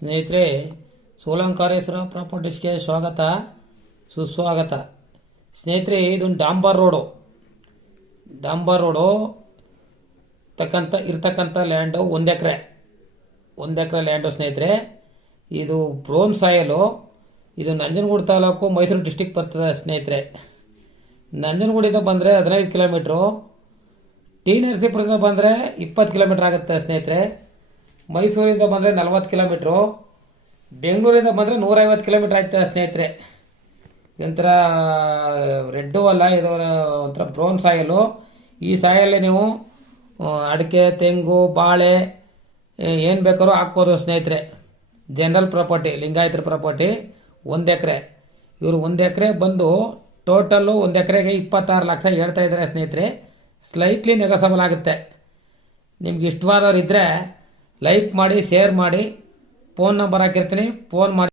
ಸ್ನೇಹಿತರೆ ಸೋಲಂಕಾರೇಶ್ವರ ಪ್ರಾಪರ್ಟೀಸ್ಗೆ ಸ್ವಾಗತ, ಸುಸ್ವಾಗತ. ಸ್ನೇಹಿತರೆ, ಇದೊಂದು ಡಾಂಬರ್ ರೋಡು. ಡಾಂಬರ್ ರೋಡು ತಕ್ಕಂಥ ಇರ್ತಕ್ಕಂಥ ಲ್ಯಾಂಡು ಒಂದು ಎಕರೆ. ಒಂದು ಎಕರೆ ಲ್ಯಾಂಡು ಸ್ನೇಹಿತರೆ, ಇದು ಬ್ರೋನ್ ಸಾಯಲು, ಇದು ನಂಜನಗೂಡು ತಾಲೂಕು ಮೈಸೂರು ಡಿಸ್ಟಿಕ್ ಬರ್ತದೆ ಸ್ನೇಹಿತರೆ. ನಂಜನಗೂಡಿಂದ ಬಂದರೆ ಹದಿನೈದು ಕಿಲೋಮೀಟ್ರು. ಟಿ ನರಸೀಪುರದಿಂದ ಬಂದರೆ ಇಪ್ಪತ್ತು ಕಿಲೋಮೀಟ್ರ್ ಆಗುತ್ತೆ ಸ್ನೇಹಿತರೆ. ಮೈಸೂರಿಂದ ಬಂದರೆ ನಲ್ವತ್ತು ಕಿಲೋಮೀಟ್ರು, ಬೆಂಗಳೂರಿಂದ ಬಂದರೆ ನೂರೈವತ್ತು ಕಿಲೋಮೀಟ್ರ್ ಆಯ್ತು ಸ್ನೇಹಿತರೆ. ಒಂಥರ ರೆಡ್ಡು ಅಲ್ಲ ಇದು ಒಂಥರ ಬ್ರೌನ್ ಸಾಯಲು. ಈ ಸಾಯಲ್ಲಿ ನೀವು ಅಡಿಕೆ, ತೆಂಗು, ಬಾಳೆ ಏನು ಬೇಕಾದ್ರೂ ಹಾಕ್ಬೋದು ಸ್ನೇಹಿತರೆ. ಜನರಲ್ ಪ್ರಾಪರ್ಟಿ, ಲಿಂಗಾಯತರ ಪ್ರಾಪರ್ಟಿ, ಒಂದು ಎಕರೆ. ಇವರು ಒಂದು ಎಕರೆ ಬಂದು ಟೋಟಲ್ಲು ಒಂದು ಎಕರೆಗೆ ಇಪ್ಪತ್ತಾರು ಲಕ್ಷ ಹೇಳ್ತಾ ಇದ್ದಾರೆ ಸ್ನೇಹಿತರೆ. ಸ್ಲೈಟ್ಲಿ ನೆಗೋಸಬಲ್ ಆಗುತ್ತೆ. ನಿಮ್ಗೆ ಇಷ್ಟವಾದವ್ರು ಇದ್ದರೆ ಲೈಕ್ ಮಾಡಿ ಶೇರ್ ಮಾಡಿ ಫೋನ್ ನಂಬರ್ ಹಾಕಿರ್ತೀನಿ. ಫೋನ್ ಮಾಡಿ.